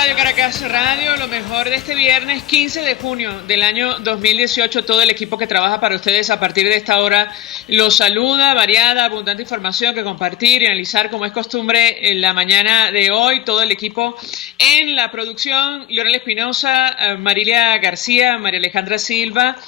Radio Caracas Radio, lo mejor de este viernes 15 de junio del año 2018. Todo el equipo que trabaja para ustedes a partir de esta hora los saluda. Variada, abundante información que compartir y analizar como es costumbre en la mañana de hoy. Todo el equipo en la producción: Leonel Espinosa, Marilia García, María Alejandra Silva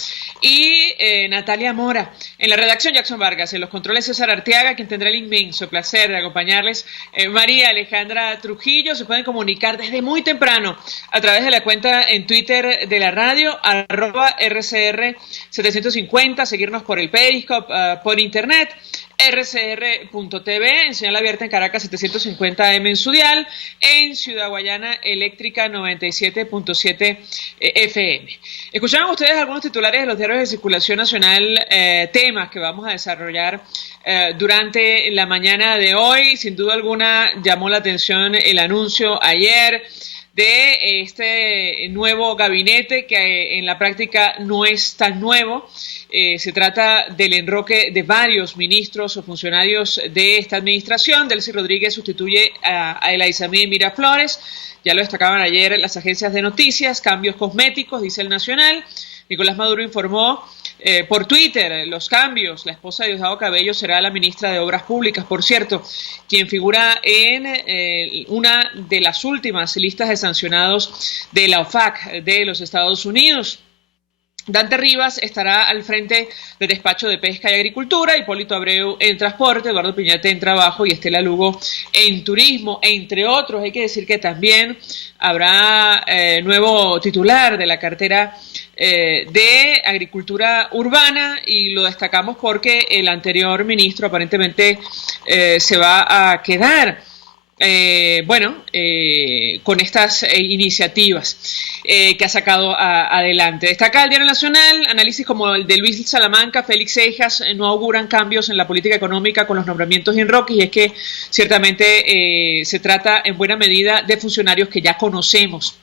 y Natalia Mora. En la redacción, Jackson Vargas. En los controles, César Arteaga, quien tendrá el inmenso placer de acompañarles. María Alejandra Trujillo. Se pueden comunicar desde muy temprano a través de la cuenta en Twitter de la radio, @RCR750, seguirnos por el Periscope, por internet, rcr.tv, en señal abierta en Caracas 750 AM en su dial, en Ciudad Guayana Eléctrica 97.7 FM. Escucharon ustedes algunos titulares de los diarios de circulación nacional, temas que vamos a desarrollar durante la mañana de hoy. Sin duda alguna llamó la atención el anuncio ayer de este nuevo gabinete, que en la práctica no es tan nuevo. Se trata del enroque de varios ministros o funcionarios de esta administración. Delcy Rodríguez sustituye a Elaisamí Miraflores. Ya lo destacaban ayer las agencias de noticias. Cambios cosméticos, dice el Nacional. Nicolás Maduro informó por Twitter los cambios. La esposa de Diosdado Cabello será la ministra de Obras Públicas, por cierto, quien figura en una de las últimas listas de sancionados de la OFAC de los Estados Unidos. Dante Rivas estará al frente del despacho de Pesca y Agricultura, Hipólito Abreu en Transporte, Eduardo Piñate en Trabajo y Estela Lugo en Turismo, entre otros. Hay que decir que también habrá nuevo titular de la cartera de Agricultura Urbana, y lo destacamos porque el anterior ministro aparentemente se va a quedar con estas iniciativas que ha sacado adelante. Destaca el Diario Nacional: análisis como el de Luis Salamanca, Félix Seijas no auguran cambios en la política económica con los nombramientos y enroques, y es que ciertamente se trata en buena medida de funcionarios que ya conocemos.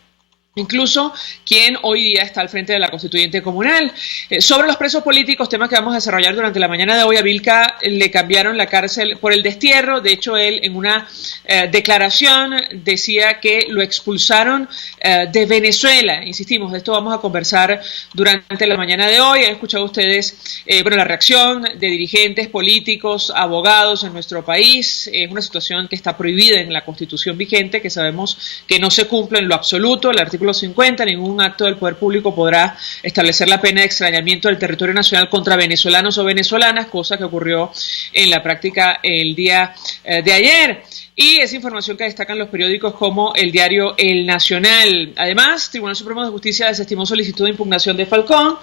Incluso quien hoy día está al frente de la Constituyente Comunal. Sobre los presos políticos, temas que vamos a desarrollar durante la mañana de hoy. A Vilca le cambiaron la cárcel por el destierro. De hecho, él en una declaración decía que lo expulsaron de Venezuela. Insistimos, de esto vamos a conversar durante la mañana de hoy. Han escuchado ustedes la reacción de dirigentes políticos, abogados en nuestro país. Es una situación que está prohibida en la Constitución vigente, que sabemos que no se cumple en lo absoluto. El artículo 50, ningún acto del poder público podrá establecer la pena de extrañamiento del territorio nacional contra venezolanos o venezolanas, cosa que ocurrió en la práctica el día de ayer. Y esa información que destacan los periódicos como el diario El Nacional. Además, Tribunal Supremo de Justicia desestimó solicitud de impugnación de Falcón,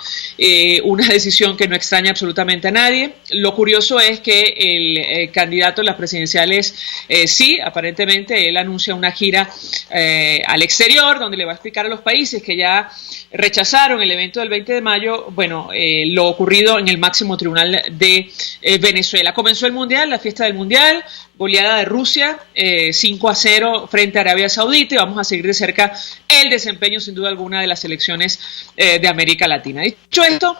una decisión que no extraña absolutamente a nadie. Lo curioso es que el candidato en las presidenciales, sí, aparentemente él anuncia una gira al exterior, donde le va a explicar a los países que ya rechazaron el evento del 20 de mayo, lo ocurrido en el máximo tribunal de Venezuela. Comenzó el Mundial, la fiesta del Mundial, goleada de Rusia, 5-0 frente a Arabia Saudita, y vamos a seguir de cerca el desempeño, sin duda alguna, de las selecciones de América Latina. Dicho esto,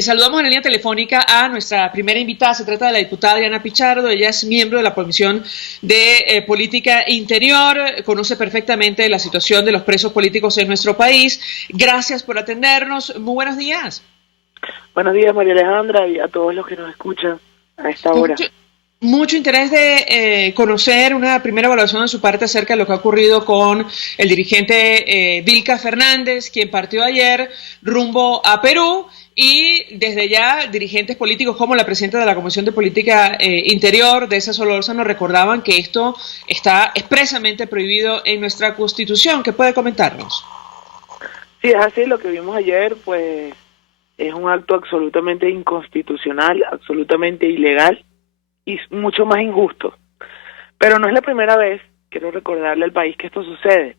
saludamos en la línea telefónica a nuestra primera invitada. Se trata de la diputada Adriana Pichardo. Ella es miembro de la Comisión de Política Interior, conoce perfectamente la situación de los presos políticos en nuestro país. Gracias por atendernos. Muy buenos días. Buenos días, María Alejandra, y a todos los que nos escuchan a esta hora. Mucho interés de conocer una primera evaluación de su parte acerca de lo que ha ocurrido con el dirigente Vilca Fernández, quien partió ayer rumbo a Perú, y desde ya dirigentes políticos como la presidenta de la Comisión de Política Interior, Deza Solórzano, recordaban que esto está expresamente prohibido en nuestra Constitución. ¿Qué puede comentarnos? Sí, es así. Lo que vimos ayer, pues, es un acto absolutamente inconstitucional, absolutamente ilegal y mucho más injusto. Pero no es la primera vez, quiero recordarle al país, que esto sucede.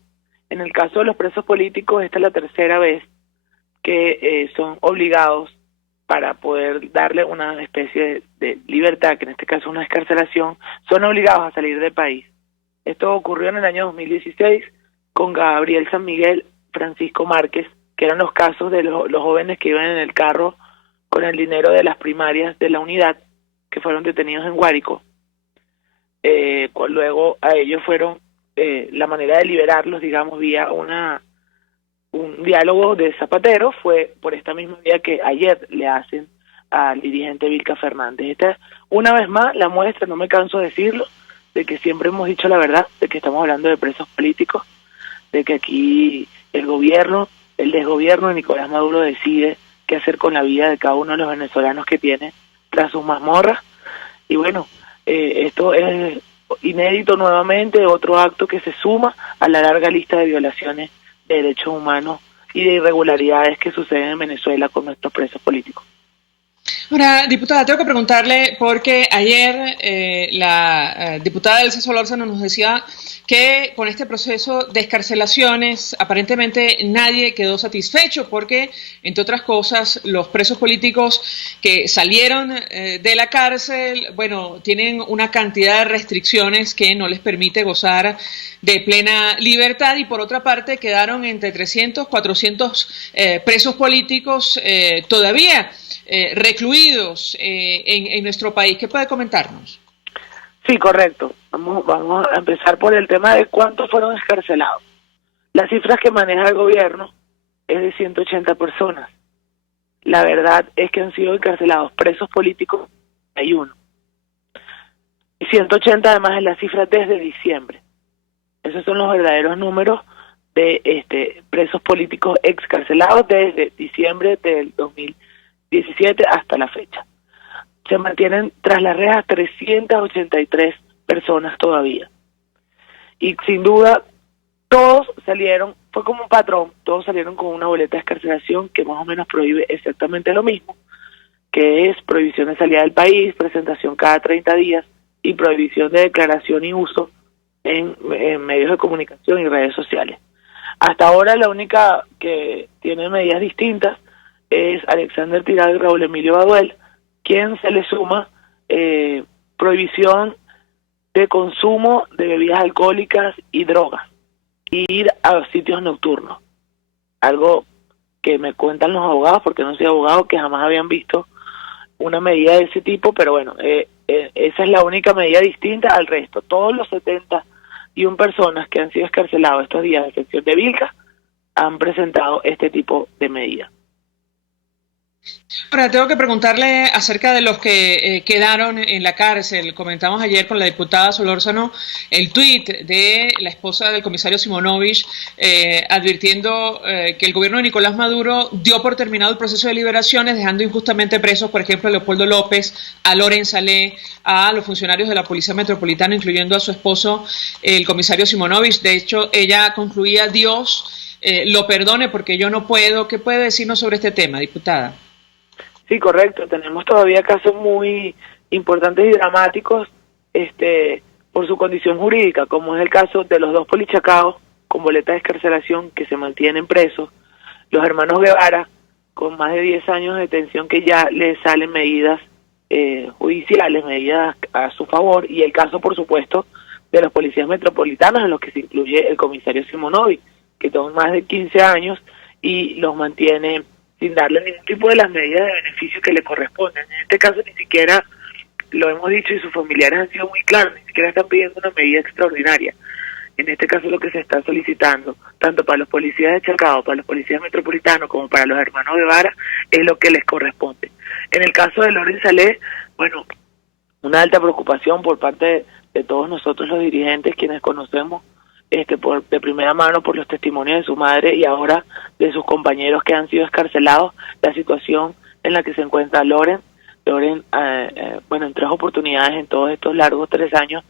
En el caso de los presos políticos, esta es la tercera vez que son obligados, para poder darle una especie de libertad, que en este caso es una excarcelación, son obligados a salir del país. Esto ocurrió en el año 2016 con Gabriel San Miguel, Francisco Márquez, que eran los casos de los jóvenes que iban en el carro con el dinero de las primarias de la unidad, que fueron detenidos en Guárico. Luego a ellos fueron la manera de liberarlos, digamos, vía un diálogo de Zapatero fue por esta misma vía que ayer le hacen al dirigente Vilca Fernández. Esta es, una vez más, la muestra, no me canso de decirlo, de que siempre hemos dicho la verdad, de que estamos hablando de presos políticos, de que aquí el gobierno, el desgobierno de Nicolás Maduro decide qué hacer con la vida de cada uno de los venezolanos que tiene tras sus mazmorras. Y bueno, esto es inédito nuevamente, otro acto que se suma a la larga lista de violaciones de derechos humanos y de irregularidades que suceden en Venezuela con nuestros presos políticos. Ahora, diputada, tengo que preguntarle porque ayer la diputada Elsa Solórzano nos decía que con este proceso de excarcelaciones aparentemente nadie quedó satisfecho porque, entre otras cosas, los presos políticos que salieron de la cárcel, bueno, tienen una cantidad de restricciones que no les permite gozar de plena libertad y por otra parte quedaron entre 300, 400 presos políticos todavía recluidos en nuestro país. ¿Qué puede comentarnos? Sí, correcto. Vamos a empezar por el tema de cuántos fueron excarcelados. Las cifras que maneja el gobierno es de 180 personas. La verdad es que han sido encarcelados presos políticos 31. Y 180 además es la cifra desde diciembre. Esos son los verdaderos números de presos políticos excarcelados desde diciembre del 2017 hasta la fecha. Se mantienen tras las rejas 383 personas todavía. Y sin duda, todos salieron, fue como un patrón, todos salieron con una boleta de excarcelación que más o menos prohíbe exactamente lo mismo, que es prohibición de salida del país, presentación cada 30 días y prohibición de declaración y uso en medios de comunicación y redes sociales. Hasta ahora la única que tiene medidas distintas es Alexander Tirado y Raúl Emilio Baduel, quien se le suma prohibición de consumo de bebidas alcohólicas y drogas, y ir a sitios nocturnos. Algo que me cuentan los abogados, porque no soy abogado, que jamás habían visto una medida de ese tipo, pero bueno, esa es la única medida distinta al resto. Todos los 71 personas que han sido excarcelados estos días de excepción de Vilca han presentado este tipo de medidas. Ahora, tengo que preguntarle acerca de los que quedaron en la cárcel. Comentamos ayer con la diputada Solórzano el tuit de la esposa del comisario Simonovich advirtiendo que el gobierno de Nicolás Maduro dio por terminado el proceso de liberaciones, dejando injustamente presos, por ejemplo, a Leopoldo López, a Loren Salé, a los funcionarios de la Policía Metropolitana, incluyendo a su esposo, el comisario Simonovich. De hecho, ella concluía: Dios lo perdone porque yo no puedo. ¿Qué puede decirnos sobre este tema, diputada? Sí, correcto. Tenemos todavía casos muy importantes y dramáticos por su condición jurídica, como es el caso de los dos polichacaos con boleta de excarcelación que se mantienen presos, los hermanos Guevara con más de 10 años de detención que ya les salen medidas judiciales, medidas a su favor, y el caso, por supuesto, de los policías metropolitanos, en los que se incluye el comisario Simonovic, que tiene más de 15 años y los mantiene sin darle ningún tipo de las medidas de beneficio que le corresponden. En este caso ni siquiera, lo hemos dicho y sus familiares han sido muy claros, ni siquiera están pidiendo una medida extraordinaria. En este caso lo que se está solicitando, tanto para los policías de Chacao, para los policías metropolitanos, como para los hermanos Guevara, es lo que les corresponde. En el caso de Loren Salé, bueno, una alta preocupación por parte de todos nosotros los dirigentes, quienes conocemos de primera mano por los testimonios de su madre y ahora de sus compañeros que han sido excarcelados, la situación en la que se encuentra Loren. Loren, en 3 oportunidades en todos estos largos 3 años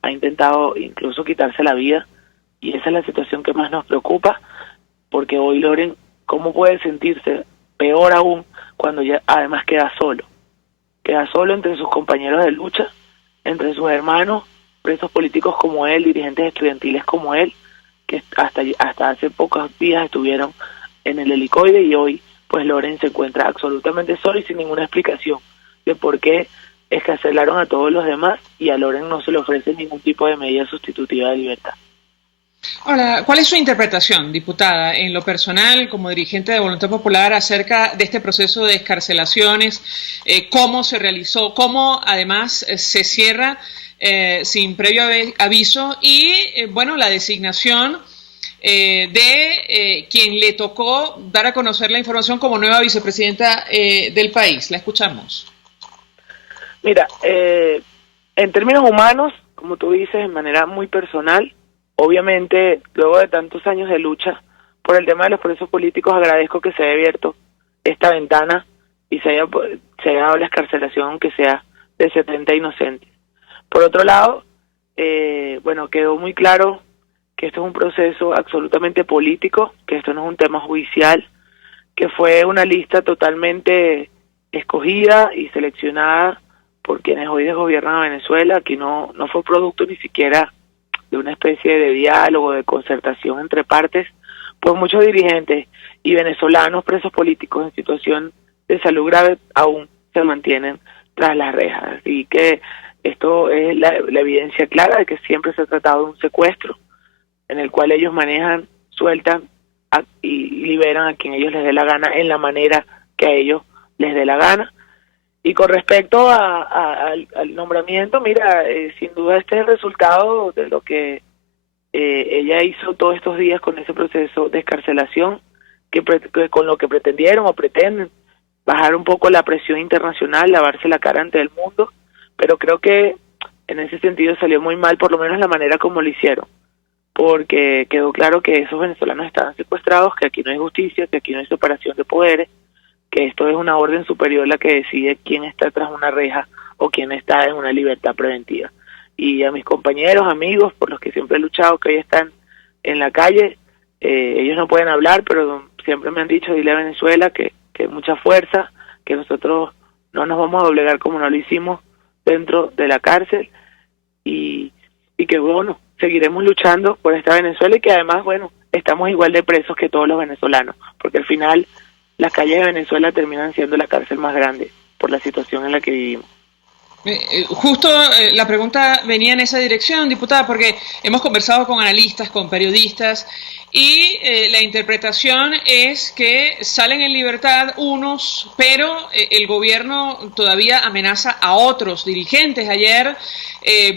ha intentado incluso quitarse la vida, y esa es la situación que más nos preocupa, porque hoy Loren, ¿cómo puede sentirse peor aún cuando ya además queda solo entre sus compañeros de lucha, entre sus hermanos, presos políticos como él, dirigentes estudiantiles como él, que hasta hace pocos días estuvieron en el helicoide, y hoy pues Loren se encuentra absolutamente solo y sin ninguna explicación de por qué excarcelaron a todos los demás y a Loren no se le ofrece ningún tipo de medida sustitutiva de libertad. Ahora, ¿cuál es su interpretación, diputada, en lo personal, como dirigente de Voluntad Popular, acerca de este proceso de excarcelaciones, cómo se realizó, cómo además se cierra sin previo aviso y, bueno, la designación de quien le tocó dar a conocer la información como nueva vicepresidenta del país. La escuchamos. Mira, en términos humanos, como tú dices, de manera muy personal, obviamente, luego de tantos años de lucha por el tema de los procesos políticos, agradezco que se haya abierto esta ventana y se haya dado la excarcelación, aunque sea de 70 inocentes. Por otro lado, bueno, quedó muy claro que esto es un proceso absolutamente político, que esto no es un tema judicial, que fue una lista totalmente escogida y seleccionada por quienes hoy gobiernan a Venezuela. Aquí no fue producto ni siquiera de una especie de diálogo, de concertación entre partes, pues muchos dirigentes y venezolanos presos políticos en situación de salud grave aún se mantienen tras las rejas. Así que esto es la evidencia clara de que siempre se ha tratado de un secuestro en el cual ellos manejan, sueltan y liberan a quien ellos les dé la gana en la manera que a ellos les dé la gana. Y con respecto al nombramiento, mira, sin duda este es el resultado de lo que ella hizo todos estos días con ese proceso de excarcelación, que con lo que pretendieron o pretenden bajar un poco la presión internacional, lavarse la cara ante el mundo, pero creo que en ese sentido salió muy mal, por lo menos la manera como lo hicieron, porque quedó claro que esos venezolanos estaban secuestrados, que aquí no hay justicia, que aquí no hay separación de poderes, que esto es una orden superior la que decide quién está tras una reja o quién está en una libertad preventiva. Y a mis compañeros, amigos, por los que siempre he luchado, que hoy están en la calle, ellos no pueden hablar, pero siempre me han dicho, dile a Venezuela que mucha fuerza, que nosotros no nos vamos a doblegar como no lo hicimos dentro de la cárcel, y que, bueno, seguiremos luchando por esta Venezuela, y que además, bueno, estamos igual de presos que todos los venezolanos, porque al final las calles de Venezuela terminan siendo la cárcel más grande por la situación en la que vivimos. Justo la pregunta venía en esa dirección, diputada, porque hemos conversado con analistas, con periodistas, y la interpretación es que salen en libertad unos, pero el gobierno todavía amenaza a otros dirigentes. Ayer,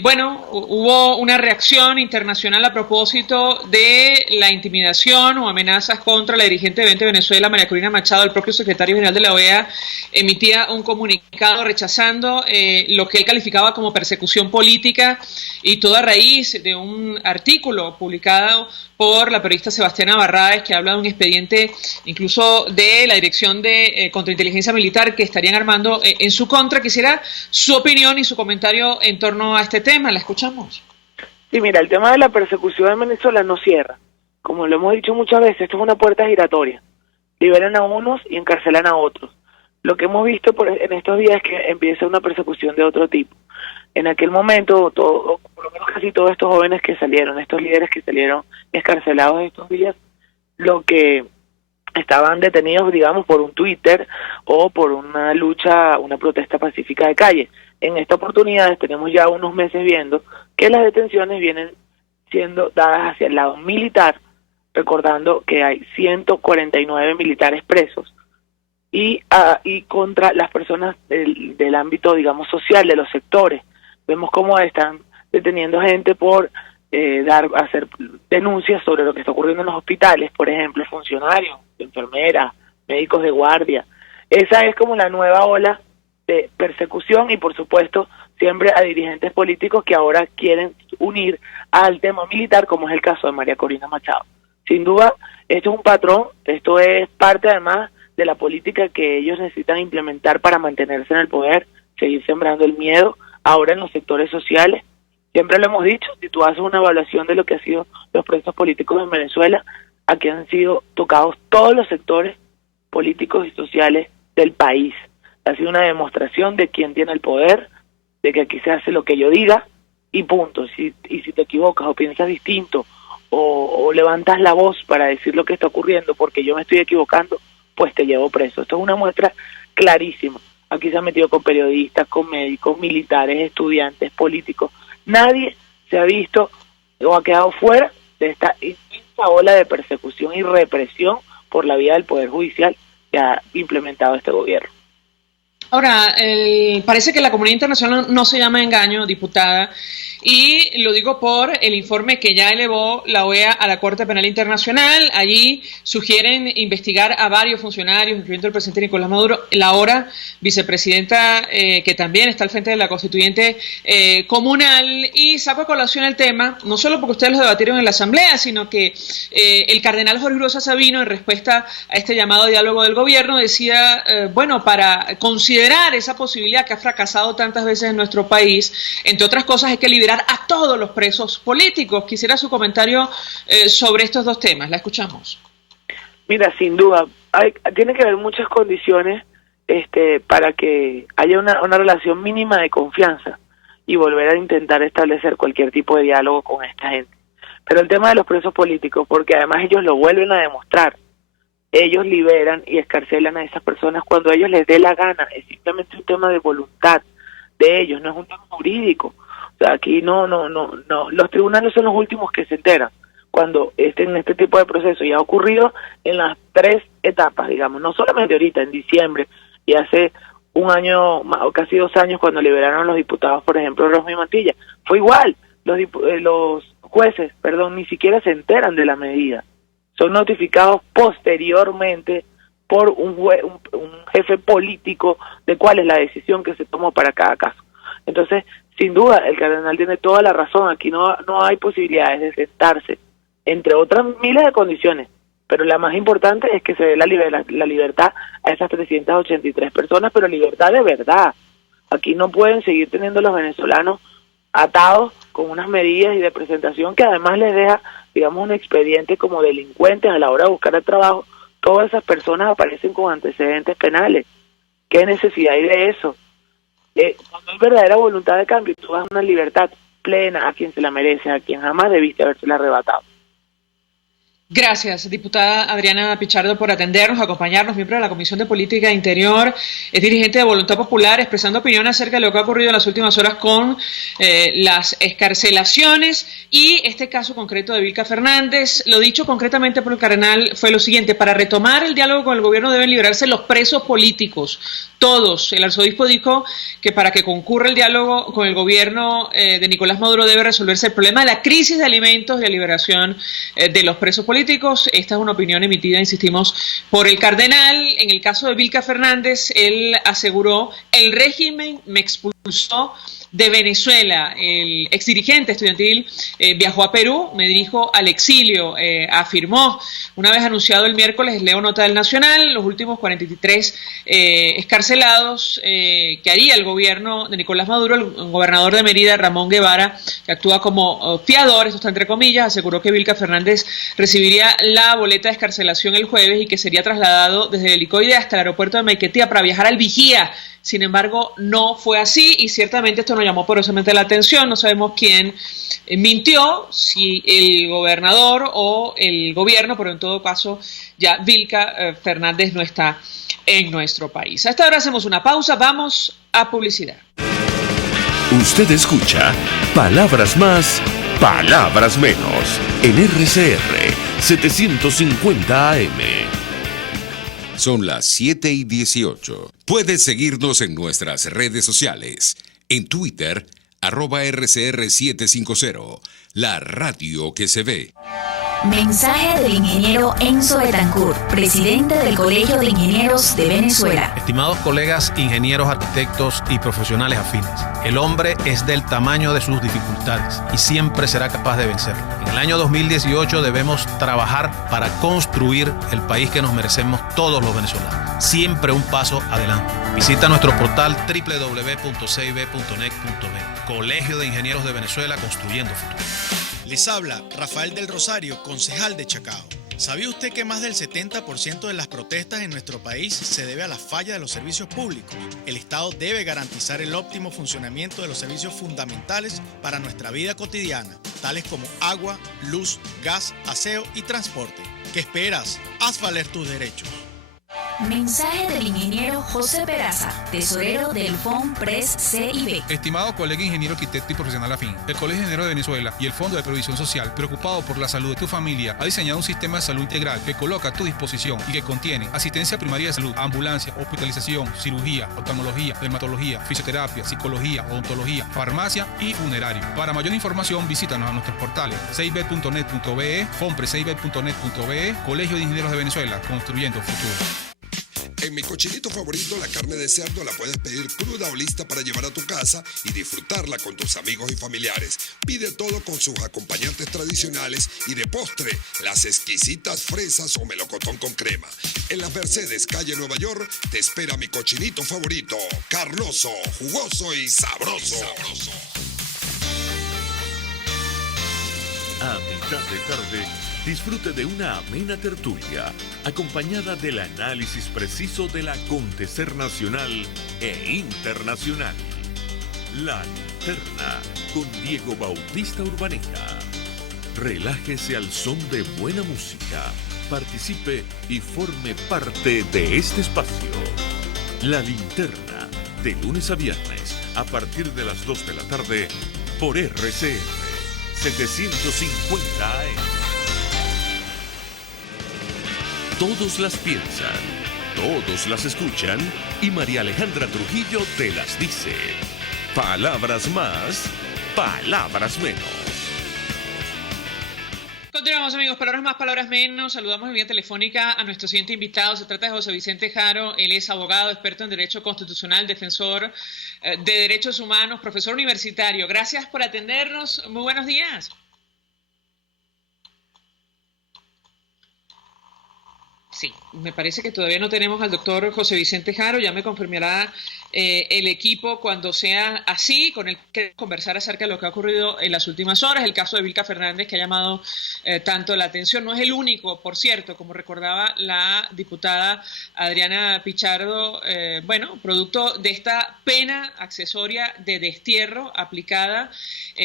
bueno, hubo una reacción internacional a propósito de la intimidación o amenazas contra la dirigente de 20 Venezuela, María Corina Machado. El propio secretario general de la OEA emitía un comunicado rechazando lo que él calificaba como persecución política, y todo a raíz de un artículo publicado por la periodista Sebastiana Barraes, que habla de un expediente incluso de la Dirección de Contrainteligencia Militar que estarían armando en su contra. Quisiera su opinión y su comentario en torno a este tema. La escuchamos. Sí, mira, el tema de la persecución en Venezuela no cierra. Como lo hemos dicho muchas veces, esto es una puerta giratoria. Liberan a unos y encarcelan a otros. Lo que hemos visto en estos días es que empieza una persecución de otro tipo. En aquel momento, por lo menos casi todos estos jóvenes que salieron, estos líderes que salieron escarcelados estos días, lo que estaban detenidos, digamos, por un Twitter o por una lucha, una protesta pacífica de calle. En esta oportunidad tenemos ya unos meses viendo que las detenciones vienen siendo dadas hacia el lado militar, recordando que hay 149 militares presos, y contra las personas del ámbito, digamos, social, de los sectores. Vemos cómo están deteniendo gente por hacer denuncias sobre lo que está ocurriendo en los hospitales, por ejemplo, funcionarios, enfermeras, médicos de guardia. Esa es como la nueva ola de persecución, y por supuesto siempre a dirigentes políticos que ahora quieren unir al tema militar, como es el caso de María Corina Machado. Sin duda, esto es un patrón, esto es parte además de la política que ellos necesitan implementar para mantenerse en el poder, seguir sembrando el miedo ahora en los sectores sociales. Siempre lo hemos dicho, si tú haces una evaluación de lo que han sido los procesos políticos en Venezuela, aquí han sido tocados todos los sectores políticos y sociales del país. Ha sido una demostración de quién tiene el poder, de que aquí se hace lo que yo diga y punto. Y si te equivocas o piensas distinto o levantas la voz para decir lo que está ocurriendo porque yo me estoy equivocando, pues te llevo preso. Esto es una muestra clarísima. Aquí se han metido con periodistas, con médicos, militares, estudiantes, políticos. Nadie se ha visto o ha quedado fuera de esta inmensa ola de persecución y represión por la vía del Poder Judicial que ha implementado este gobierno. Ahora, parece que la comunidad internacional no se llama engaño, diputada, y lo digo por el informe que ya elevó la OEA a la Corte Penal Internacional. Allí sugieren investigar a varios funcionarios, incluyendo el presidente Nicolás Maduro, la ahora vicepresidenta, que también está al frente de la constituyente comunal, y saco a colación el tema, no solo porque ustedes lo debatieron en la Asamblea, sino que el cardenal Jorge Rosa Sabino, en respuesta a este llamado a diálogo del gobierno, decía, bueno, para considerar esa posibilidad que ha fracasado tantas veces en nuestro país, entre otras cosas, hay que liberar a todos los presos políticos. Quisiera su comentario sobre estos dos temas. La escuchamos. Mira, sin duda, tiene que haber muchas condiciones para que haya una relación mínima de confianza y volver a intentar establecer cualquier tipo de diálogo con esta gente. Pero el tema de los presos políticos, porque además ellos lo vuelven a demostrar, ellos liberan y escarcelan a esas personas cuando a ellos les dé la gana, es simplemente un tema de voluntad de ellos, no es un tema jurídico. O sea, aquí no, los tribunales son los últimos que se enteran cuando en este tipo de proceso, y ha ocurrido en las 3 etapas, digamos, no solamente ahorita, en diciembre, y hace un año, o casi 2 años, cuando liberaron a los diputados, por ejemplo, Rosmy Mantilla, fue igual, los jueces, ni siquiera se enteran de la medida, son notificados posteriormente por un jefe político de cuál es la decisión que se tomó para cada caso. Entonces, sin duda, el cardenal tiene toda la razón, aquí no hay posibilidades de sentarse, entre otras miles de condiciones, pero la más importante es que se dé la libertad a esas 383 personas, pero libertad de verdad. Aquí no pueden seguir teniendo los venezolanos atados con unas medidas y de presentación que además les deja, digamos, un expediente como delincuentes a la hora de buscar el trabajo. Todas esas personas aparecen con antecedentes penales. ¿Qué necesidad hay de eso? Cuando hay verdadera voluntad de cambio, tú das una libertad plena a quien se la merece, a quien jamás debiste habérsela arrebatado. Gracias, diputada Adriana Pichardo, por atendernos, acompañarnos, miembro de la Comisión de Política Interior, es dirigente de Voluntad Popular, expresando opinión acerca de lo que ha ocurrido en las últimas horas con las excarcelaciones y este caso concreto de Vilca Fernández. Lo dicho concretamente por el cardenal fue lo siguiente: para retomar el diálogo con el gobierno deben liberarse los presos políticos, todos. El arzobispo dijo que para que concurra el diálogo con el gobierno de Nicolás Maduro debe resolverse el problema de la crisis de alimentos y la liberación de los presos políticos. Esta es una opinión emitida, insistimos, por el cardenal. En el caso de Vilca Fernández, él aseguró: el régimen me expulsó de Venezuela. El exdirigente estudiantil viajó a Perú, me dirijo al exilio, afirmó. Una vez anunciado el miércoles, leo nota del Nacional, los últimos 43 excarcelados que haría el gobierno de Nicolás Maduro. El gobernador de Mérida, Ramón Guevara, que actúa como fiador, esto está entre comillas, aseguró que Vilca Fernández recibiría la boleta de excarcelación el jueves y que sería trasladado desde el helicoide hasta el aeropuerto de Maiquetía para viajar al Vigía. Sin embargo, no fue así y ciertamente esto nos llamó poderosamente la atención. No sabemos quién mintió, si el gobernador o el gobierno, pero en todo caso ya Vilca Fernández no está en nuestro país. A esta hora hacemos una pausa, vamos a publicidad. Usted escucha Palabras Más, Palabras Menos en RCR 750 AM. Son las 7:18. Puedes seguirnos en nuestras redes sociales. En Twitter, @RCR750, la radio que se ve. Mensaje del ingeniero Enzo Betancourt, presidente del Colegio de Ingenieros de Venezuela. Estimados colegas, ingenieros, arquitectos y profesionales afines, el hombre es del tamaño de sus dificultades y siempre será capaz de vencerlo. En el año 2018 debemos trabajar para construir el país que nos merecemos todos los venezolanos. Siempre un paso adelante. Visita nuestro portal www.cib.net.be. Colegio de Ingenieros de Venezuela, construyendo futuro. Les habla Rafael del Rosario, concejal de Chacao. ¿Sabía usted que más del 70% de las protestas en nuestro país se debe a la falla de los servicios públicos? El Estado debe garantizar el óptimo funcionamiento de los servicios fundamentales para nuestra vida cotidiana, tales como agua, luz, gas, aseo y transporte. ¿Qué esperas? Haz valer tus derechos. Mensaje del ingeniero José Peraza, tesorero del FONPRES CIB. Estimado colega ingeniero arquitecto y profesional afín, el Colegio de Ingenieros de Venezuela y el Fondo de Previsión Social, preocupado por la salud de tu familia, ha diseñado un sistema de salud integral que coloca a tu disposición y que contiene asistencia primaria de salud, ambulancia, hospitalización, cirugía, oftalmología, dermatología, fisioterapia, psicología, odontología, farmacia y funerario. Para mayor información, visítanos a nuestros portales cib.net.be, fonprescib.net.be, Colegio de Ingenieros de Venezuela, construyendo futuro. En mi cochinito favorito, la carne de cerdo la puedes pedir cruda o lista para llevar a tu casa y disfrutarla con tus amigos y familiares. Pide todo con sus acompañantes tradicionales y de postre, las exquisitas fresas o melocotón con crema. En las Mercedes, calle Nueva York, te espera mi cochinito favorito, carnoso, jugoso y sabroso. A mitad de tarde, disfrute de una amena tertulia, acompañada del análisis preciso del acontecer nacional e internacional. La Linterna, con Diego Bautista Urbaneta. Relájese al son de buena música, participe y forme parte de este espacio. La Linterna, de lunes a viernes, a partir de las 2 de la tarde, por RCR 750 AM. Todos las piensan, todos las escuchan y María Alejandra Trujillo te las dice. Palabras más, palabras menos. Continuamos, amigos, palabras más, palabras menos. Saludamos en vía telefónica a nuestro siguiente invitado. Se trata de José Vicente Jaro. Él es abogado, experto en Derecho Constitucional, defensor de derechos humanos, profesor universitario. Gracias por atendernos. Muy buenos días. Sí, me parece que todavía no tenemos al doctor José Vicente Jaro. Ya me confirmará el equipo cuando sea así, con el que conversar acerca de lo que ha ocurrido en las últimas horas. El caso de Vilca Fernández, que ha llamado tanto la atención. No es el único, por cierto, como recordaba la diputada Adriana Pichardo, producto de esta pena accesoria de destierro aplicada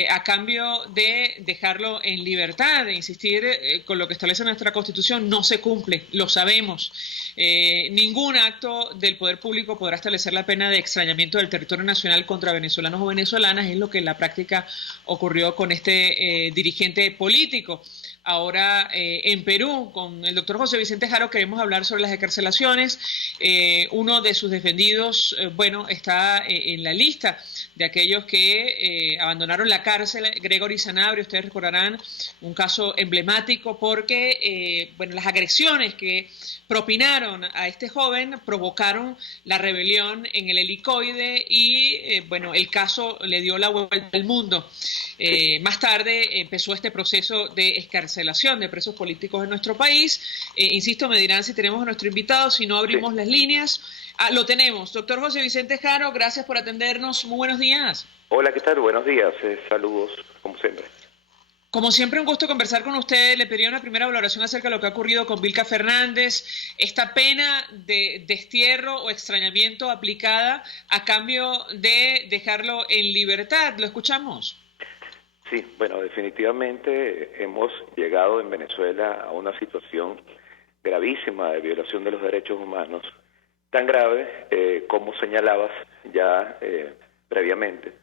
a cambio de dejarlo en libertad, de insistir con lo que establece nuestra Constitución. No se cumple, lo sabemos. Ningún acto del poder público podrá establecer la pena de extrañamiento del territorio nacional contra venezolanos o venezolanas. Es lo que en la práctica ocurrió con este dirigente político. Ahora en Perú, con el doctor José Vicente Jaro, queremos hablar sobre las excarcelaciones. Uno de sus defendidos, está en la lista de aquellos que abandonaron la cárcel. Gregory Sanabria, ustedes recordarán, un caso emblemático porque las agresiones que propinaron a este joven provocaron la rebelión en el Helicoide y el caso le dio la vuelta al mundo. Más tarde empezó este proceso de excarcelación de presos políticos en nuestro país. Insisto, me dirán si tenemos a nuestro invitado, si no abrimos las líneas. Lo tenemos. Doctor José Vicente Jaro, gracias por atendernos. Muy buenos días. Hola, ¿qué tal? Buenos días. Saludos, como siempre. Como siempre, un gusto conversar con usted. Le pediría una primera valoración acerca de lo que ha ocurrido con Vilca Fernández, esta pena de destierro o extrañamiento aplicada a cambio de dejarlo en libertad. ¿Lo escuchamos? Sí, definitivamente hemos llegado en Venezuela a una situación gravísima de violación de los derechos humanos, tan grave como señalabas ya previamente,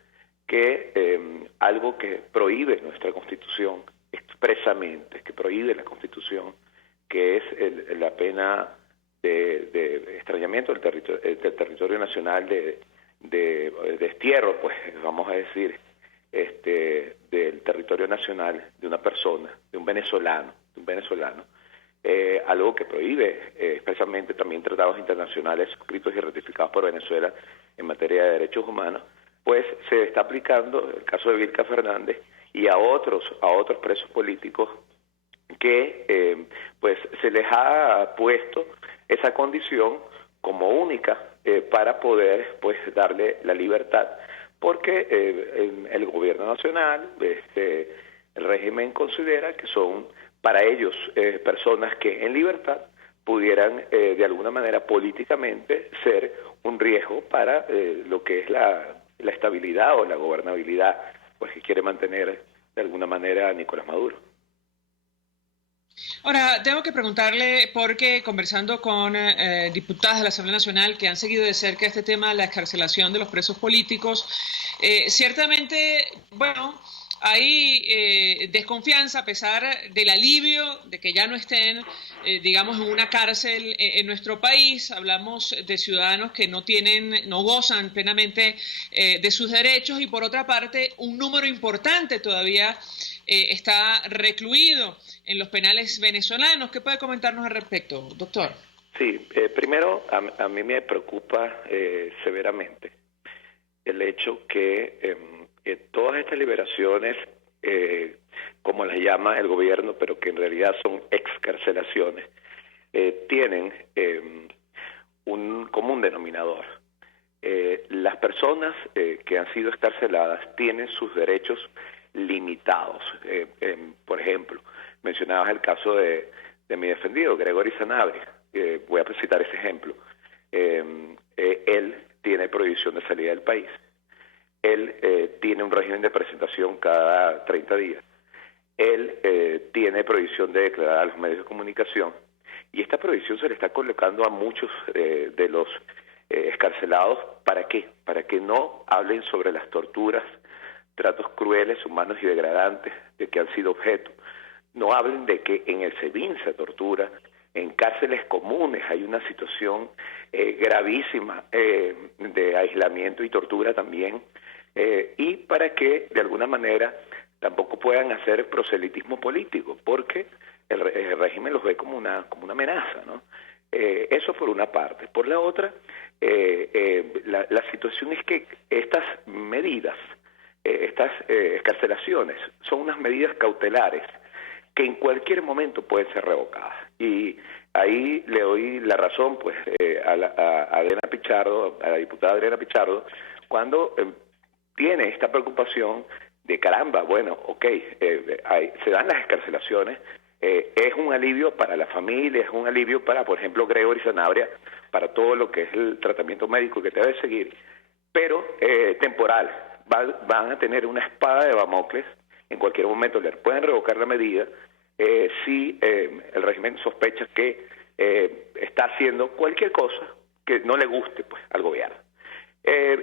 que algo que prohíbe nuestra Constitución expresamente, que prohíbe la Constitución, que es la pena de extrañamiento del territorio nacional, de destierro, pues vamos a decir, del territorio nacional de una persona, de un venezolano, algo que prohíbe expresamente también tratados internacionales suscritos y ratificados por Venezuela en materia de derechos humanos, pues se está aplicando el caso de Vilca Fernández y a otros presos políticos que se les ha puesto esa condición como única para poder darle la libertad, porque el gobierno nacional, el régimen considera que son para ellos personas que en libertad pudieran de alguna manera políticamente ser un riesgo para lo que es la estabilidad o la gobernabilidad que quiere mantener de alguna manera Nicolás Maduro. Ahora, tengo que preguntarle, porque conversando con diputadas de la Asamblea Nacional que han seguido de cerca este tema de la excarcelación de los presos políticos, ciertamente, bueno, hay desconfianza a pesar del alivio de que ya no estén, digamos, en una cárcel en nuestro país. Hablamos de ciudadanos que no gozan plenamente de sus derechos, y por otra parte, un número importante todavía está recluido en los penales venezolanos. ¿Qué puede comentarnos al respecto, doctor? Sí, primero a mí me preocupa severamente el hecho que todas estas liberaciones, como las llama el gobierno, pero que en realidad son excarcelaciones, tienen un común denominador. Las personas que han sido excarceladas tienen sus derechos limitados. Por ejemplo, mencionabas el caso de mi defendido, Gregory Sanabria. Voy a citar ese ejemplo. Él tiene prohibición de salida del país. Él tiene un régimen de presentación cada 30 días. Él tiene prohibición de declarar a los medios de comunicación. Y esta prohibición se le está colocando a muchos de los excarcelados. ¿Para qué? Para que no hablen sobre las torturas, tratos crueles, humanos y degradantes de que han sido objeto. No hablen de que en el SEBIN se tortura, en cárceles comunes hay una situación gravísima de aislamiento y tortura también, y para que de alguna manera tampoco puedan hacer proselitismo político, porque el régimen los ve como una amenaza, ¿no? Eso por una parte. Por la otra, la situación es que estas medidas, estas excarcelaciones, son unas medidas cautelares que en cualquier momento pueden ser revocadas. Y ahí le doy la razón pues a Adriana Pichardo, a la diputada Adriana Pichardo, cuando tiene esta preocupación de caramba, bueno, se dan las excarcelaciones, es un alivio para la familia, es un alivio para, por ejemplo, Gregory Sanabria, para todo lo que es el tratamiento médico que debe seguir, pero temporal. Van a tener una espada de Damocles, en cualquier momento le pueden revocar la medida si el régimen sospecha que está haciendo cualquier cosa que no le guste pues al gobierno.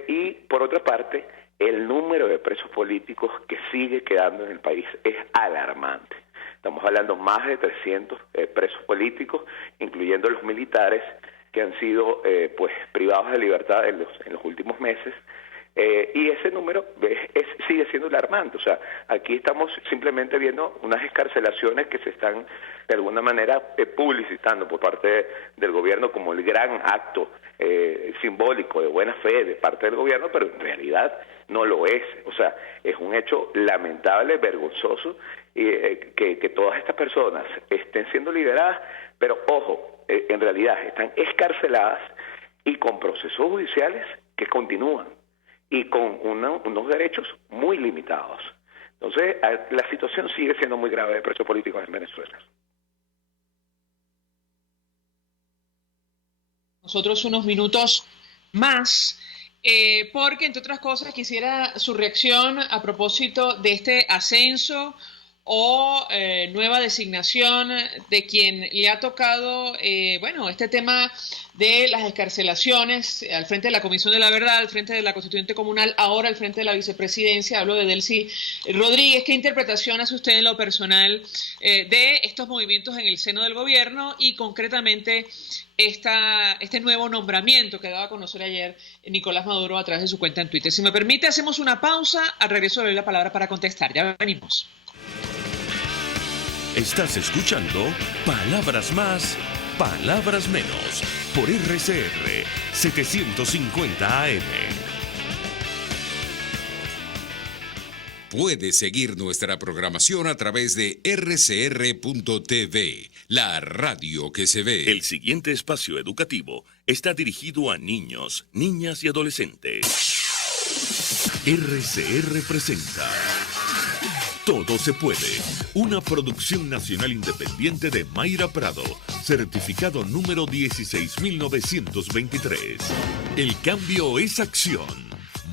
Y por otra parte, el número de presos políticos que sigue quedando en el país es alarmante. Estamos hablando más de 300 presos políticos, incluyendo los militares que han sido pues privados de libertad en los últimos meses. Y ese número sigue siendo alarmante. O sea, aquí estamos simplemente viendo unas excarcelaciones que se están de alguna manera publicitando por parte del gobierno como el gran acto simbólico de buena fe de parte del gobierno, pero en realidad no lo es. O sea, es un hecho lamentable, vergonzoso, que todas estas personas estén siendo liberadas, pero ojo, en realidad están excarceladas y con procesos judiciales que continúan y con unos derechos muy limitados. Entonces, la situación sigue siendo muy grave de presos políticos en Venezuela. Nosotros unos minutos más, porque, entre otras cosas, quisiera su reacción a propósito de este ascenso o nueva designación de quien le ha tocado, este tema de las excarcelaciones al frente de la Comisión de la Verdad, al frente de la Constituyente Comunal, ahora al frente de la Vicepresidencia. Hablo de Delcy Rodríguez. ¿Qué interpretación hace usted en lo personal de estos movimientos en el seno del gobierno y concretamente este nuevo nombramiento que daba a conocer ayer Nicolás Maduro a través de su cuenta en Twitter? Si me permite, hacemos una pausa. Al regreso le doy la palabra para contestar. Ya venimos. Estás escuchando Palabras Más, Palabras Menos, por RCR 750 AM. Puedes seguir nuestra programación a través de rcr.tv, la radio que se ve. El siguiente espacio educativo está dirigido a niños, niñas y adolescentes. RCR presenta Todo se puede, una producción nacional independiente de Mayra Prado, certificado número 16923. El cambio es acción.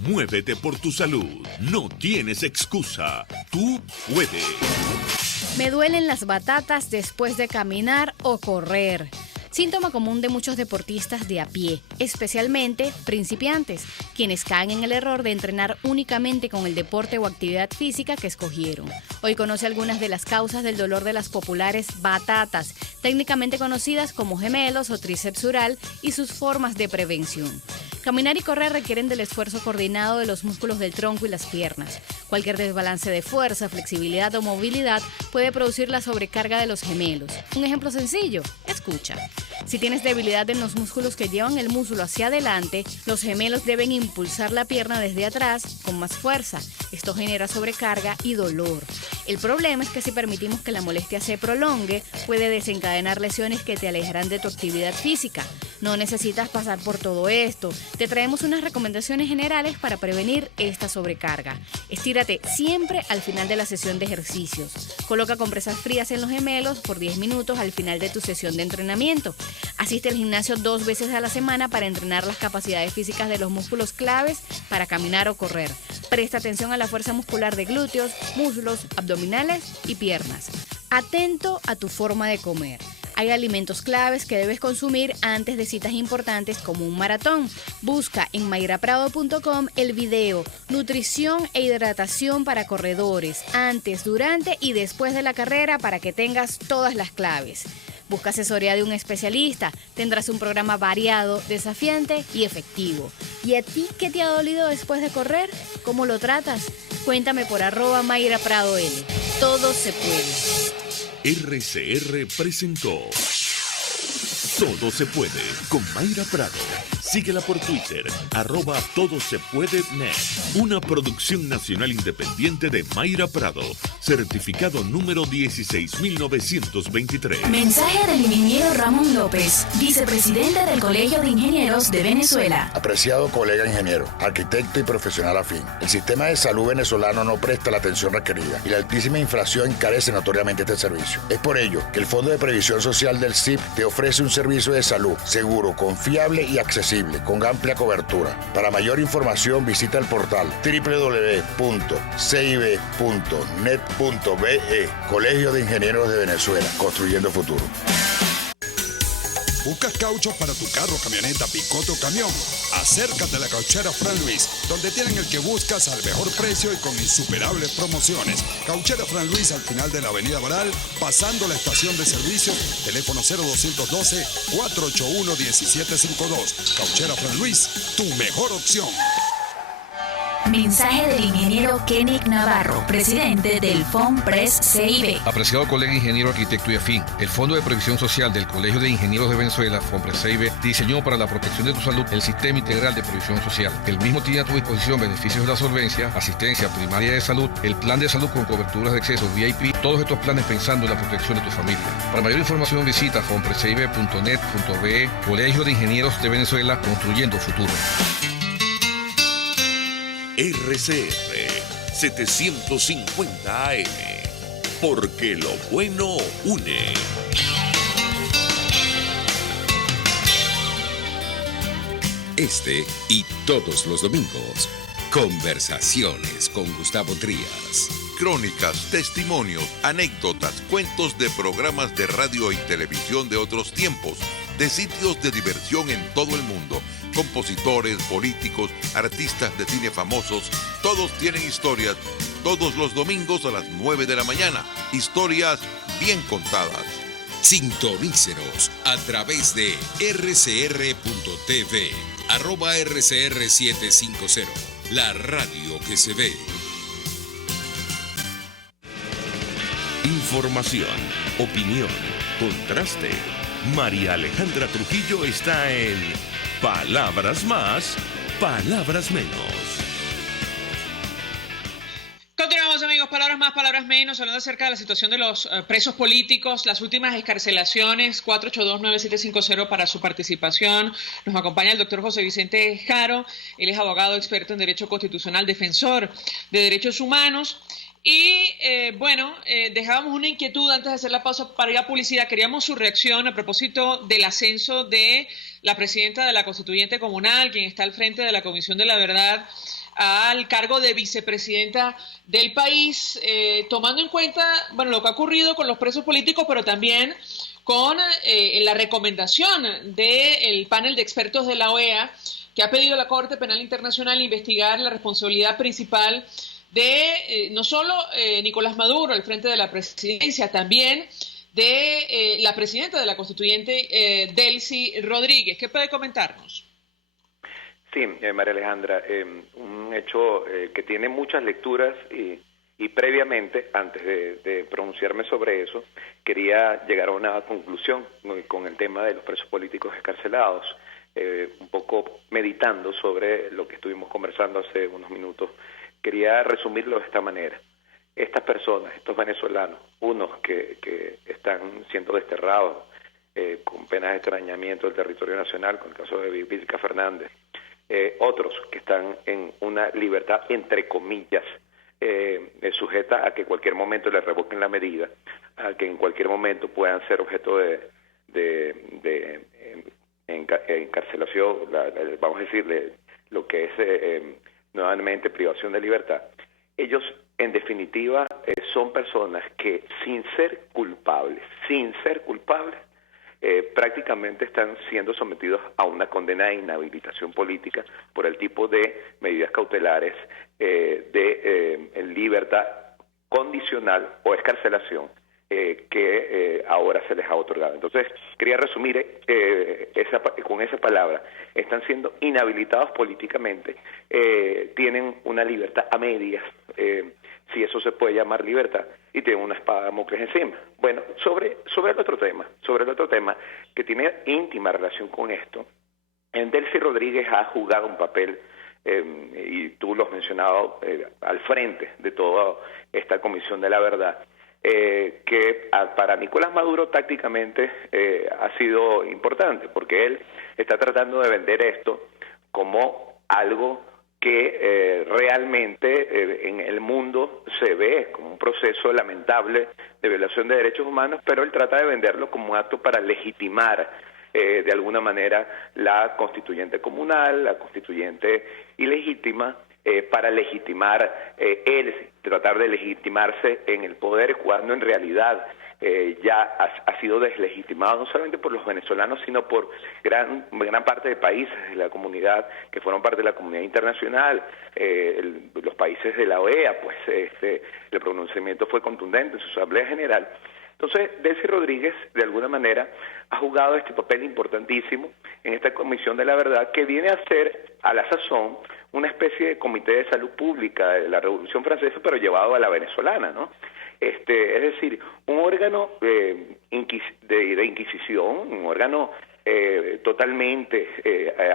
Muévete por tu salud. No tienes excusa. Tú puedes. Me duelen las batatas después de caminar o correr. Síntoma común de muchos deportistas de a pie, especialmente principiantes, quienes caen en el error de entrenar únicamente con el deporte o actividad física que escogieron. Hoy conoce algunas de las causas del dolor de las populares batatas, técnicamente conocidas como gemelos o tríceps ural, y sus formas de prevención. Caminar y correr requieren del esfuerzo coordinado de los músculos del tronco y las piernas. Cualquier desbalance de fuerza, flexibilidad o movilidad puede producir la sobrecarga de los gemelos. Un ejemplo sencillo, escucha. Si tienes debilidad en los músculos que llevan el muslo hacia adelante, los gemelos deben impulsar la pierna desde atrás con más fuerza. Esto genera sobrecarga y dolor. El problema es que si permitimos que la molestia se prolongue, puede desencadenar lesiones que te alejarán de tu actividad física. No necesitas pasar por todo esto. Te traemos unas recomendaciones generales para prevenir esta sobrecarga. Estírate siempre al final de la sesión de ejercicios. Coloca compresas frías en los gemelos por 10 minutos al final de tu sesión de entrenamiento. Asiste al gimnasio 2 veces a la semana para entrenar las capacidades físicas de los músculos claves para caminar o correr. Presta atención a la fuerza muscular de glúteos, muslos, abdominales y piernas. Atento a tu forma de comer. Hay alimentos claves que debes consumir antes de citas importantes como un maratón. Busca en mayraprado.com el video Nutrición e hidratación para corredores, antes, durante y después de la carrera, para que tengas todas las claves. Busca asesoría de un especialista. Tendrás un programa variado, desafiante y efectivo. ¿Y a ti qué te ha dolido después de correr? ¿Cómo lo tratas? Cuéntame por @MayraPradoL. Todo se puede. RCR presentó Todo se puede con Mayra Prado. Síguela por Twitter, @todosepuedenet. Una producción nacional independiente de Mayra Prado. Certificado número 16923. Mensaje del ingeniero Ramón López, vicepresidente del Colegio de Ingenieros de Venezuela. Apreciado colega ingeniero, arquitecto y profesional afín, el sistema de salud venezolano no presta la atención requerida y la altísima inflación encarece notoriamente este servicio. Es por ello que el Fondo de Previsión Social del CIP te ofrece un servicio de salud seguro, confiable y accesible, con amplia cobertura. Para mayor información visita el portal www.cib.net.be. Colegio de Ingenieros de Venezuela, construyendo futuro. ¿Buscas cauchos para tu carro, camioneta, picote o camión? Acércate a la Cauchera Fran Luis, donde tienen el que buscas al mejor precio y con insuperables promociones. Cauchera Fran Luis, al final de la Avenida Baral, pasando la estación de servicio, teléfono 0212-481-1752. Cauchera Fran Luis, tu mejor opción. Mensaje del ingeniero Kenneth Navarro, presidente del FONPRES CIB. Apreciado colega ingeniero, arquitecto y afín, el Fondo de Previsión Social del Colegio de Ingenieros de Venezuela, FONPRES CIB, diseñó para la protección de tu salud el Sistema Integral de Previsión Social. El mismo tiene a tu disposición beneficios de la solvencia, asistencia primaria de salud, el plan de salud con coberturas de acceso VIP, todos estos planes pensando en la protección de tu familia. Para mayor información visita fonprescib.net.be. Colegio de Ingenieros de Venezuela, construyendo futuro. RCR 750 AM, porque lo bueno une. Este y todos los domingos, conversaciones con Gustavo Trías. Crónicas, testimonios, anécdotas, cuentos de programas de radio y televisión de otros tiempos, de sitios de diversión en todo el mundo, compositores, políticos, artistas de cine famosos, todos tienen historias, todos los domingos a las 9 de la mañana, historias bien contadas. Sintonícenos a través de rcr.tv, @rcr750, la radio que se ve. Información, opinión, contraste. María Alejandra Trujillo está en Palabras Más, Palabras Menos. Continuamos, amigos, palabras más, palabras menos, hablando acerca de la situación de los presos políticos, las últimas excarcelaciones. 482-9750 para su participación. Nos acompaña el doctor José Vicente Jaro. Él es abogado experto en Derecho Constitucional, defensor de derechos humanos. Y dejábamos una inquietud antes de hacer la pausa para ir a publicidad. Queríamos su reacción a propósito del ascenso de la presidenta de la Constituyente Comunal, quien está al frente de la Comisión de la Verdad, al cargo de vicepresidenta del país, tomando en cuenta, bueno, lo que ha ocurrido con los presos políticos, pero también con la recomendación del panel de expertos de la OEA, que ha pedido a la Corte Penal Internacional investigar la responsabilidad principal de no solo Nicolás Maduro al frente de la presidencia, también de la presidenta de la constituyente, Delcy Rodríguez. ¿Qué puede comentarnos? Sí, María Alejandra, un hecho que tiene muchas lecturas y previamente, antes de pronunciarme sobre eso, quería llegar a una conclusión con el tema de los presos políticos excarcelados, un poco meditando sobre lo que estuvimos conversando hace unos minutos. Quería resumirlo de esta manera. Estas personas, estos venezolanos, unos que están siendo desterrados con penas de extrañamiento del territorio nacional, con el caso de Vilca Fernández, otros que están en una libertad, entre comillas, sujeta a que en cualquier momento les revoquen la medida, a que en cualquier momento puedan ser objeto de encarcelación, vamos a decirle lo que es nuevamente privación de libertad. Ellos, en definitiva, son personas que sin ser culpables, prácticamente están siendo sometidos a una condena de inhabilitación política por el tipo de medidas cautelares en libertad condicional o escarcelación que ahora se les ha otorgado. Entonces, quería resumir con esa palabra. Están siendo inhabilitados políticamente, tienen una libertad a medias, si eso se puede llamar libertad, y tienen una espada de Damocles encima. Bueno, sobre el otro tema, que tiene íntima relación con esto, Delcy Rodríguez ha jugado un papel, y tú lo has mencionado, al frente de toda esta Comisión de la Verdad, que para Nicolás Maduro tácticamente ha sido importante, porque él está tratando de vender esto como algo que realmente en el mundo se ve como un proceso lamentable de violación de derechos humanos, pero él trata de venderlo como un acto para legitimar de alguna manera la constituyente comunal, la constituyente ilegítima, para legitimar tratar de legitimarse en el poder, cuando en realidad ya ha sido deslegitimado no solamente por los venezolanos, sino por gran parte de países de la comunidad, que fueron parte de la comunidad internacional, los países de la OEA, pues el pronunciamiento fue contundente en su Asamblea General. Entonces, Delcy Rodríguez, de alguna manera, ha jugado este papel importantísimo en esta Comisión de la Verdad, que viene a ser, a la sazón, una especie de comité de salud pública de la Revolución Francesa, pero llevado a la venezolana, ¿no? Es decir, un órgano de inquisición, un órgano totalmente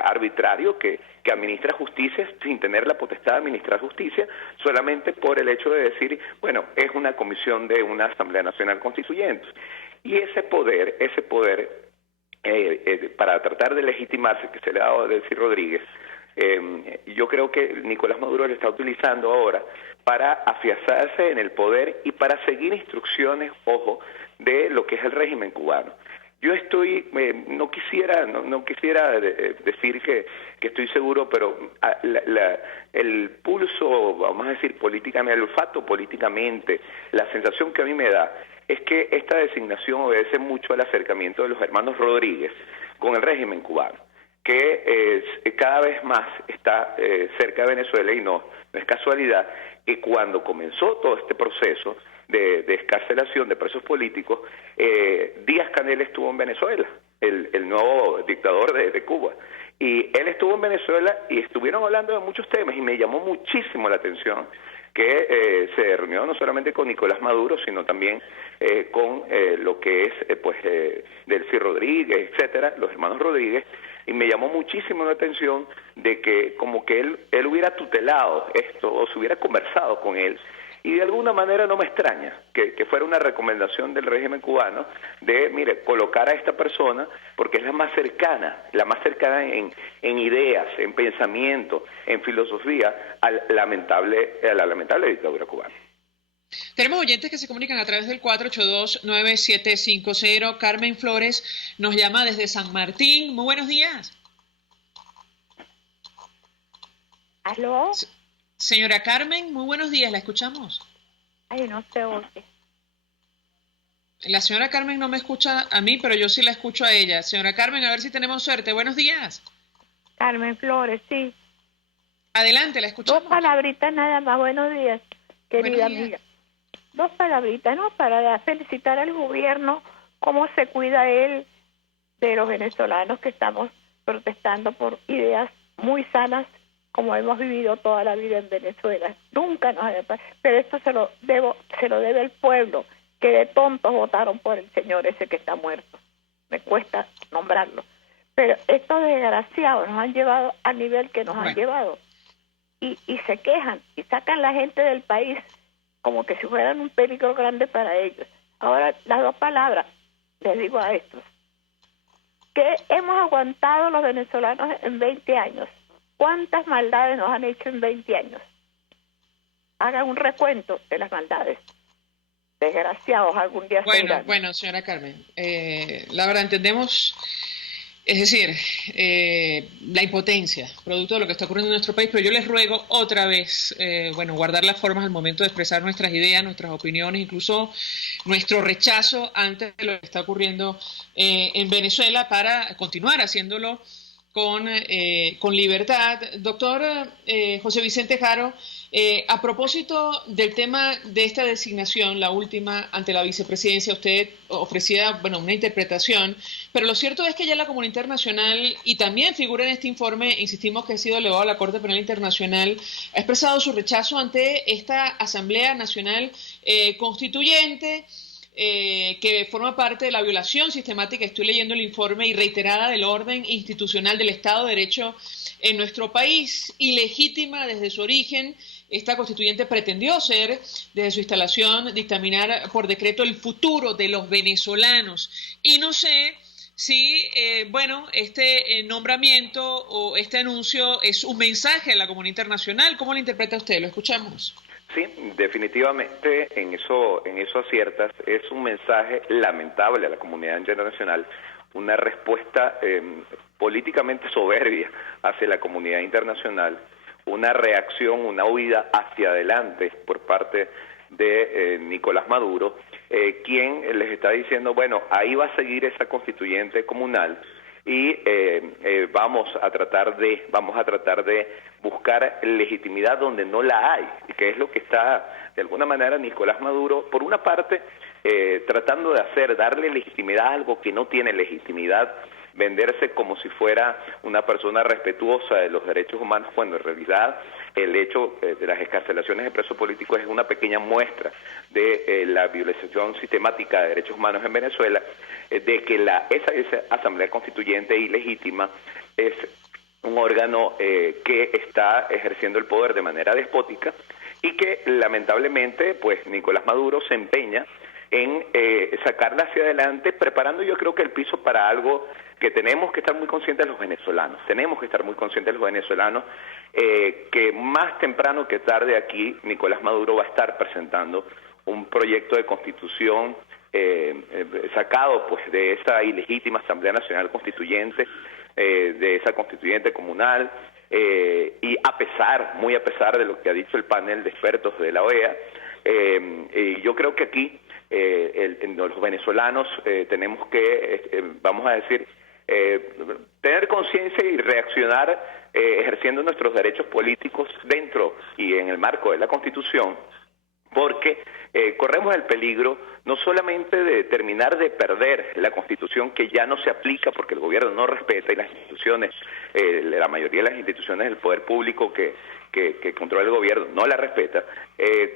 arbitrario que administra justicia sin tener la potestad de administrar justicia, solamente por el hecho de decir, bueno, es una comisión de una Asamblea Nacional Constituyente. Y ese poder para tratar de legitimarse, que se le ha dado a Delcy Rodríguez, yo creo que Nicolás Maduro lo está utilizando ahora para afianzarse en el poder y para seguir instrucciones, ojo, de lo que es el régimen cubano. Yo no quisiera decir que estoy seguro, pero el pulso, vamos a decir políticamente, el olfato políticamente, la sensación que a mí me da es que esta designación obedece mucho al acercamiento de los hermanos Rodríguez con el régimen cubano, que cada vez más está cerca de Venezuela, y no es casualidad que cuando comenzó todo este proceso de excarcelación de presos políticos, Díaz-Canel estuvo en Venezuela, el nuevo dictador de Cuba, y él estuvo en Venezuela y estuvieron hablando de muchos temas, y me llamó muchísimo la atención que se reunió no solamente con Nicolás Maduro, sino también con lo que es Delcy Rodríguez, etcétera, los hermanos Rodríguez, y me llamó muchísimo la atención de que como que él hubiera tutelado esto, o se hubiera conversado con él, y de alguna manera no me extraña que fuera una recomendación del régimen cubano de, mire, colocar a esta persona porque es la más cercana en ideas, en pensamiento, en filosofía a la lamentable dictadura cubana. Tenemos oyentes que se comunican a través del 482-9750. Carmen Flores nos llama desde San Martín. Muy buenos días. ¿Aló? Señora Carmen, muy buenos días, ¿la escuchamos? Ay, no se oye. La señora Carmen no me escucha a mí, pero yo sí la escucho a ella. Señora Carmen, a ver si tenemos suerte. Buenos días. Carmen Flores, sí. Adelante, la escuchamos. 2 palabritas nada más. Buenos días, querida amiga. 2 palabritas, ¿no? Para felicitar al gobierno, cómo se cuida él de los venezolanos que estamos protestando por ideas muy sanas, como hemos vivido toda la vida en Venezuela. Nunca nos ha... Pero esto se lo debe el pueblo, que de tontos votaron por el señor ese que está muerto. Me cuesta nombrarlo. Pero estos desgraciados nos han llevado al nivel que nos han llevado. Y se quejan y sacan la gente del país como que si fueran un peligro grande para ellos. Ahora, las 2 palabras les digo a estos. ¿Qué hemos aguantado los venezolanos en 20 años? ¿Cuántas maldades nos han hecho en 20 años? Hagan un recuento de las maldades. Desgraciados, algún día serán. Bueno, señora Carmen, la verdad entendemos, es decir, la impotencia, producto de lo que está ocurriendo en nuestro país, pero yo les ruego otra vez, guardar las formas al momento de expresar nuestras ideas, nuestras opiniones, incluso nuestro rechazo ante lo que está ocurriendo en Venezuela, para continuar haciéndolo con libertad. Doctor José Vicente Jaro, a propósito del tema de esta designación, la última ante la vicepresidencia, usted ofrecía una interpretación, pero lo cierto es que ya la comunidad internacional, y también figura en este informe, insistimos que ha sido elevado a la Corte Penal Internacional, ha expresado su rechazo ante esta Asamblea Nacional Constituyente, que forma parte de la violación sistemática, estoy leyendo el informe, y reiterada del orden institucional del Estado de Derecho en nuestro país. Ilegítima desde su origen, esta constituyente pretendió ser, desde su instalación, dictaminar por decreto el futuro de los venezolanos. Y no sé si, este nombramiento o este anuncio es un mensaje a la comunidad internacional. ¿Cómo lo interpreta usted? Lo escuchamos. Sí, definitivamente en eso aciertas. Es un mensaje lamentable a la comunidad internacional, una respuesta políticamente soberbia hacia la comunidad internacional, una reacción, una huida hacia adelante por parte de Nicolás Maduro, quien les está diciendo, bueno, ahí va a seguir esa constituyente comunal y vamos a tratar de buscar legitimidad donde no la hay, que es lo que está de alguna manera Nicolás Maduro, por una parte tratando de darle legitimidad a algo que no tiene legitimidad, venderse como si fuera una persona respetuosa de los derechos humanos, cuando en realidad el hecho de las excarcelaciones de presos políticos es una pequeña muestra de la violación sistemática de derechos humanos en Venezuela, de que esa Asamblea Constituyente ilegítima es un órgano que está ejerciendo el poder de manera despótica y que lamentablemente pues Nicolás Maduro se empeña en sacarla hacia adelante, preparando yo creo que el piso para algo que tenemos que estar muy conscientes los venezolanos, que más temprano que tarde aquí Nicolás Maduro va a estar presentando un proyecto de constitución sacado pues de esa ilegítima Asamblea Nacional Constituyente, de esa constituyente comunal, y muy a pesar de lo que ha dicho el panel de expertos de la OEA, yo creo que aquí los venezolanos tenemos que, vamos a decir, tener conciencia y reaccionar ejerciendo nuestros derechos políticos dentro y en el marco de la Constitución, porque corremos el peligro no solamente de terminar de perder la Constitución, que ya no se aplica porque el gobierno no respeta, y las instituciones, la mayoría de las instituciones del poder público que controla el gobierno no la respeta,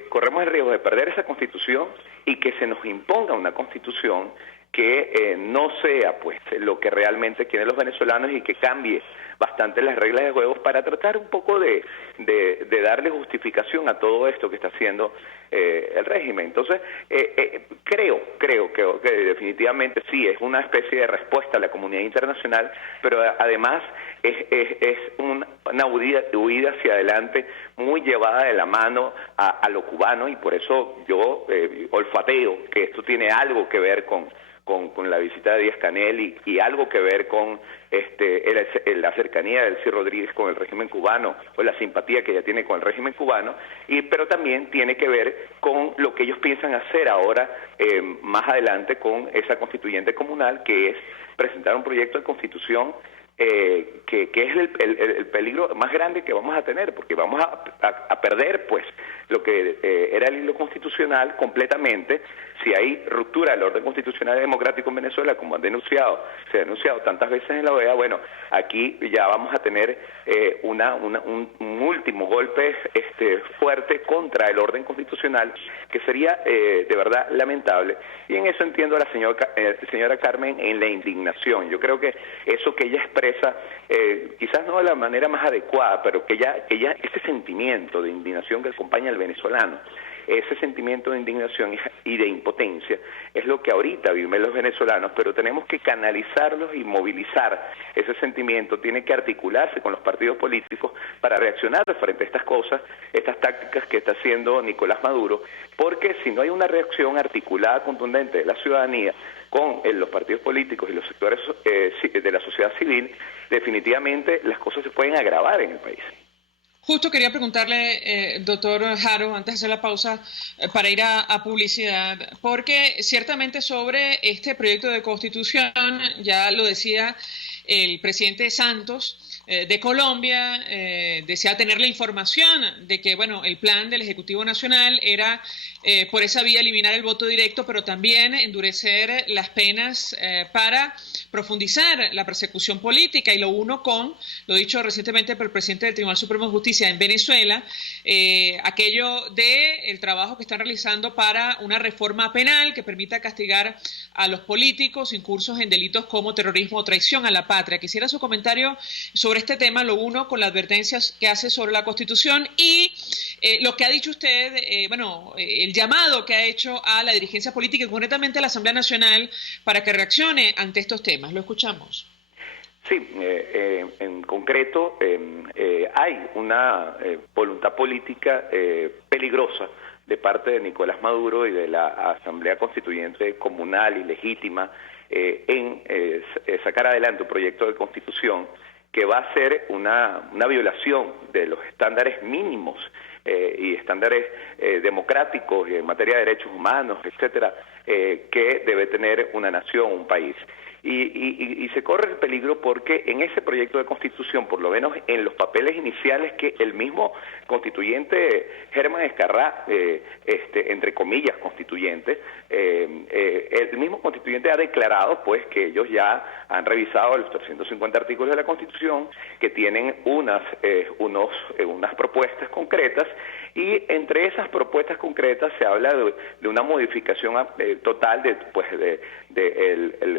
corremos el riesgo de perder esa Constitución y que se nos imponga una Constitución que no sea pues lo que realmente quieren los venezolanos y que cambie bastante las reglas de juego para tratar un poco de darle justificación a todo esto que está haciendo el régimen. Entonces, creo que definitivamente sí, es una especie de respuesta a la comunidad internacional, pero además es una huida hacia adelante muy llevada de la mano a lo cubano, y por eso yo olfateo que esto tiene algo que ver con la visita de Díaz-Canel y algo que ver con la cercanía de Delcy Rodríguez con el régimen cubano, o la simpatía que ella tiene con el régimen cubano, pero también tiene que ver con lo que ellos piensan hacer ahora, más adelante, con esa constituyente comunal, que es presentar un proyecto de constitución que es el peligro más grande que vamos a tener, porque vamos a perder pues lo que era el hilo constitucional completamente. Si hay ruptura del orden constitucional y democrático en Venezuela, como se ha denunciado tantas veces en la OEA, bueno, aquí ya vamos a tener un último golpe fuerte contra el orden constitucional, que sería de verdad lamentable. Y en eso entiendo a la señora Carmen en la indignación. Yo creo que eso que ella expresa, quizás no de la manera más adecuada, pero que ella ese sentimiento de indignación que acompaña al venezolano, ese sentimiento de indignación y de impotencia es lo que ahorita viven los venezolanos, pero tenemos que canalizarlos y movilizar ese sentimiento. Tiene que articularse con los partidos políticos para reaccionar frente a estas cosas, estas tácticas que está haciendo Nicolás Maduro, porque si no hay una reacción articulada, contundente de la ciudadanía con los partidos políticos y los sectores de la sociedad civil, definitivamente las cosas se pueden agravar en el país. Justo quería preguntarle, doctor Haro, antes de hacer la pausa, para ir a publicidad, porque ciertamente sobre este proyecto de constitución, ya lo decía el presidente Santos de Colombia, desea tener la información de que, bueno, el plan del Ejecutivo Nacional era por esa vía eliminar el voto directo, pero también endurecer las penas para profundizar la persecución política, y lo uno con, lo dicho recientemente por el presidente del Tribunal Supremo de Justicia en Venezuela, aquello de el trabajo que están realizando para una reforma penal que permita castigar a los políticos incursos en delitos como terrorismo o traición a la patria. Quisiera su comentario sobre este tema, lo uno con las advertencias que hace sobre la Constitución y lo que ha dicho usted, el llamado que ha hecho a la dirigencia política y concretamente a la Asamblea Nacional para que reaccione ante estos temas. Lo escuchamos. Sí, en concreto hay una voluntad política peligrosa de parte de Nicolás Maduro y de la Asamblea Constituyente comunal y legítima en sacar adelante un proyecto de constitución que va a ser una violación de los estándares mínimos y estándares democráticos en materia de derechos humanos, etcétera, que debe tener una nación, un país. Y se corre el peligro porque en ese proyecto de constitución, por lo menos en los papeles iniciales que el mismo constituyente Germán Escarrá, entre comillas constituyente, el mismo constituyente ha declarado pues que ellos ya han revisado los 350 artículos de la Constitución, que tienen unas propuestas concretas, y entre esas propuestas concretas se habla de una modificación total del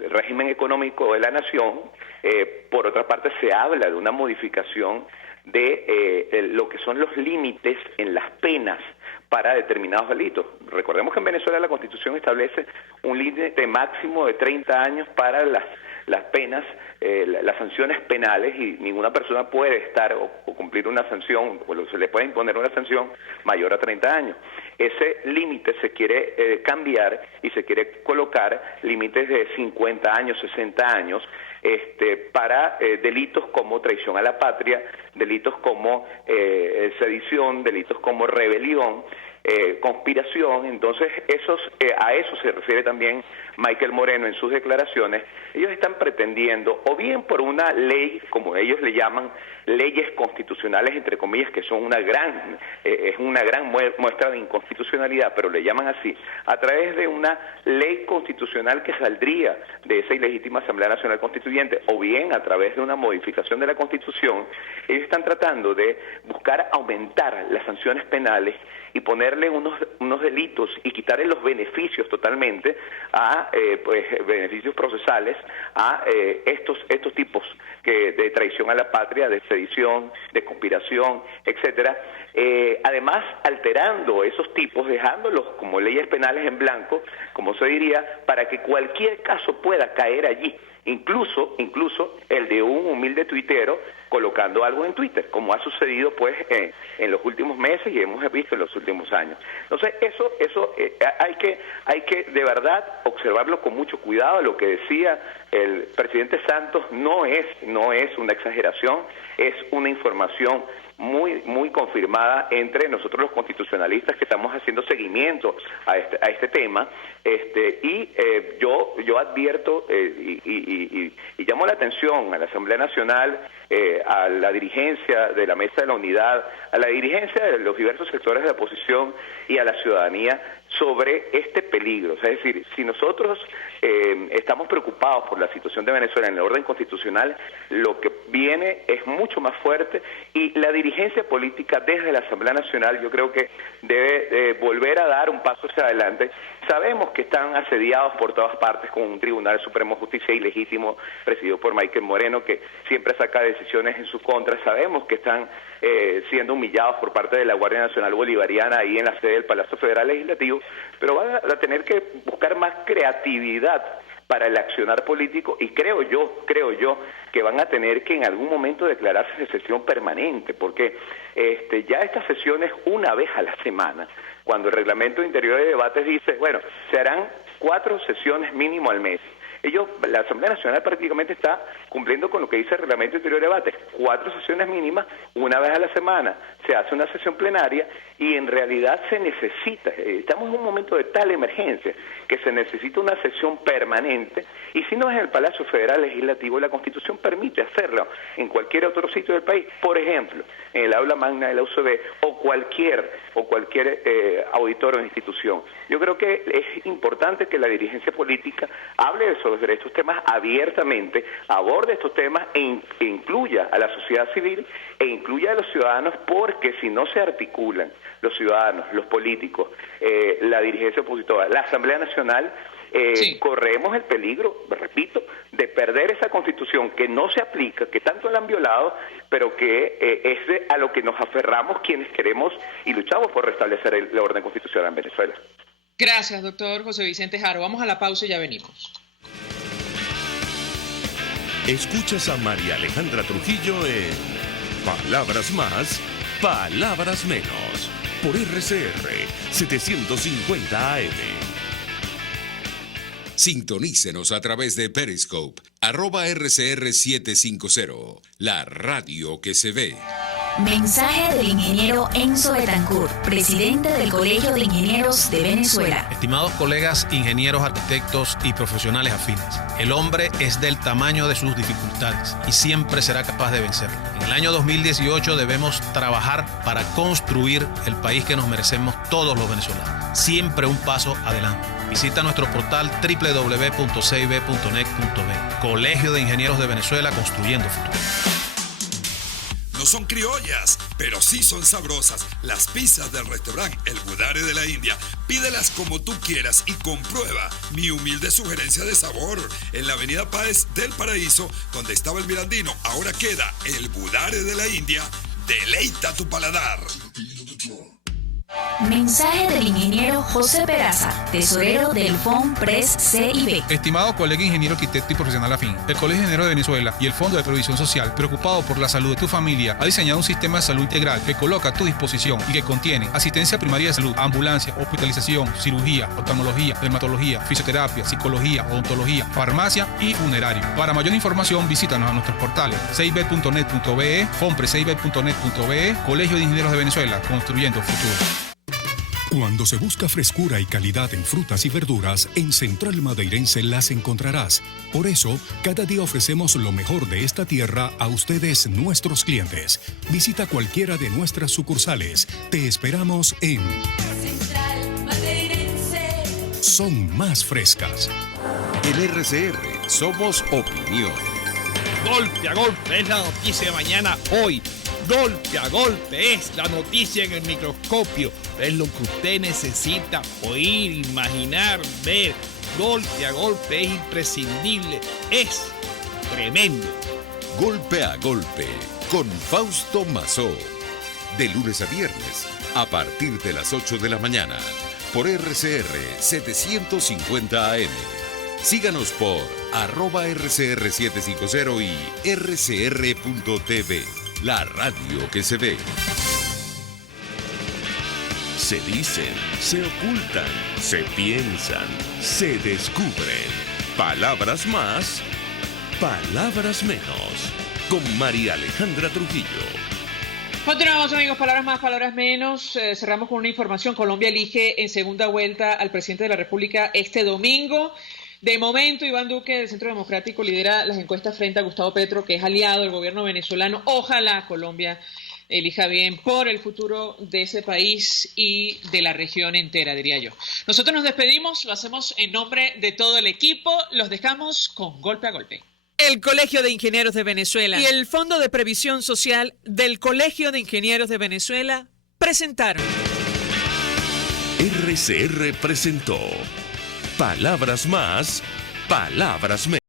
régimen económico de la nación. Por otra parte, se habla de una modificación de lo que son los límites en las penas para determinados delitos. Recordemos que en Venezuela la Constitución establece un límite máximo de 30 años para las penas, las sanciones penales, y ninguna persona puede estar o cumplir una sanción, o se le puede imponer una sanción mayor a 30 años. Ese límite se quiere cambiar y se quiere colocar límites de 50 años, 60 años, para delitos como traición a la patria, delitos como sedición, delitos como rebelión, conspiración. Entonces a eso se refiere también Michael Moreno en sus declaraciones. Ellos están pretendiendo, o bien por una ley, como ellos le llaman, leyes constitucionales, entre comillas, que son una gran muestra de inconstitucionalidad, pero le llaman así, a través de una ley constitucional que saldría de esa ilegítima Asamblea Nacional Constituyente, o bien a través de una modificación de la Constitución. Ellos están tratando de buscar aumentar las sanciones penales y ponerle unos delitos y quitarle los beneficios totalmente a beneficios procesales a estos tipos de traición a la patria, de sedición, de conspiración, etcétera. Además, alterando esos tipos, dejándolos como leyes penales en blanco, como se diría, para que cualquier caso pueda caer allí incluso el de un humilde tuitero colocando algo en Twitter, como ha sucedido pues en los últimos meses y hemos visto en los últimos años. Entonces eso hay que de verdad observarlo con mucho cuidado. Lo que decía el presidente Santos no es una exageración, es una información muy confirmada entre nosotros los constitucionalistas que estamos haciendo seguimiento a este tema, y yo advierto y llamo la atención a la Asamblea Nacional, a la dirigencia de la Mesa de la Unidad, a la dirigencia de los diversos sectores de la oposición y a la ciudadanía sobre este peligro. O sea, es decir, si nosotros estamos preocupados por la situación de Venezuela en el orden constitucional, lo que viene es mucho más fuerte, y la dirigencia política desde la Asamblea Nacional yo creo que debe volver a dar un paso hacia adelante. Sabemos que están asediados por todas partes con un Tribunal Supremo de Justicia ilegítimo presidido por Michael Moreno, que siempre saca decisiones en su contra. Sabemos que están siendo humillados por parte de la Guardia Nacional Bolivariana ahí en la sede del Palacio Federal Legislativo, pero van a tener que buscar más creatividad para el accionar político, y creo yo que van a tener que en algún momento declararse de sesión permanente, porque ya estas sesiones una vez a la semana, cuando el Reglamento Interior de Debates dice, bueno, se harán 4 sesiones mínimo al mes. La Asamblea Nacional prácticamente está cumpliendo con lo que dice el Reglamento Interior de Debate, 4 sesiones mínimas, una vez a la semana, se hace una sesión plenaria, y en realidad se necesita, estamos en un momento de tal emergencia, que se necesita una sesión permanente, y si no es en el Palacio Federal Legislativo, la Constitución permite hacerlo en cualquier otro sitio del país, por ejemplo, en el aula magna de la UCB, o cualquier auditor o institución. Yo creo que es importante que la dirigencia política hable sobre estos temas abiertamente, aborde estos temas e incluya a la sociedad civil e incluya a los ciudadanos, porque si no se articulan los ciudadanos, los políticos, la dirigencia opositora, la Asamblea Nacional, corremos el peligro, repito, de perder esa Constitución que no se aplica, que tanto la han violado, pero que es a lo que nos aferramos quienes queremos y luchamos por restablecer el orden constitucional en Venezuela. Gracias, doctor José Vicente Haro. Vamos a la pausa y ya venimos. Escuchas a María Alejandra Trujillo en Palabras Más, Palabras Menos, por RCR 750 AM. Sintonícenos a través de Periscope, @RCR750, la radio que se ve. Mensaje del ingeniero Enzo Betancourt, presidente del Colegio de Ingenieros de Venezuela. Estimados colegas, ingenieros, arquitectos y profesionales afines, el hombre es del tamaño de sus dificultades y siempre será capaz de vencerlo. En el año 2018 debemos trabajar para construir el país que nos merecemos todos los venezolanos. Siempre un paso adelante. Visita nuestro portal www.cib.net.be. Colegio de Ingenieros de Venezuela, construyendo futuro. No son criollas, pero sí son sabrosas. Las pizzas del restaurante El Budare de la India. Pídelas como tú quieras y comprueba mi humilde sugerencia de sabor. En la avenida Páez del Paraíso, donde estaba el Mirandino, ahora queda El Budare de la India. Deleita tu paladar. Mensaje del ingeniero José Peraza, tesorero del FONPRES CIB. Estimado colega ingeniero, arquitecto y profesional afín, el Colegio de Ingenieros de Venezuela y el Fondo de Previsión Social, preocupado por la salud de tu familia, ha diseñado un sistema de salud integral que coloca a tu disposición y que contiene asistencia primaria de salud, ambulancia, hospitalización, cirugía, oftalmología, dermatología, fisioterapia, psicología, odontología, farmacia y funerario. Para mayor información, visítanos a nuestros portales cib.net.be, fonprescib.net.be, Colegio de Ingenieros de Venezuela, construyendo futuro. Cuando se busca frescura y calidad en frutas y verduras, en Central Madeirense las encontrarás. Por eso, cada día ofrecemos lo mejor de esta tierra a ustedes, nuestros clientes. Visita cualquiera de nuestras sucursales. Te esperamos en Central Madeirense. Son más frescas. En RCR somos opinión. Golpe a golpe es la noticia de mañana hoy. Golpe a golpe es la noticia en el microscopio. Es lo que usted necesita oír, imaginar, ver. Golpe a golpe es imprescindible. Es tremendo. Golpe a golpe con Fausto Mazó. De lunes a viernes a partir de las 8 de la mañana por RCR 750 AM. Síganos por @RCR750 y rcr.tv, la radio que se ve. Se dicen, se ocultan, se piensan, se descubren. Palabras más, palabras menos. Con María Alejandra Trujillo. Continuamos, amigos. Palabras más, palabras menos. Cerramos con una información. Colombia elige en segunda vuelta al presidente de la República este domingo. De momento, Iván Duque del Centro Democrático lidera las encuestas frente a Gustavo Petro, que es aliado del gobierno venezolano. Ojalá Colombia elija bien por el futuro de ese país y de la región entera, diría yo. Nosotros nos despedimos, lo hacemos en nombre de todo el equipo. Los dejamos con Golpe a Golpe. El Colegio de Ingenieros de Venezuela y el Fondo de Previsión Social del Colegio de Ingenieros de Venezuela presentaron. RCR presentó Palabras más, palabras menos.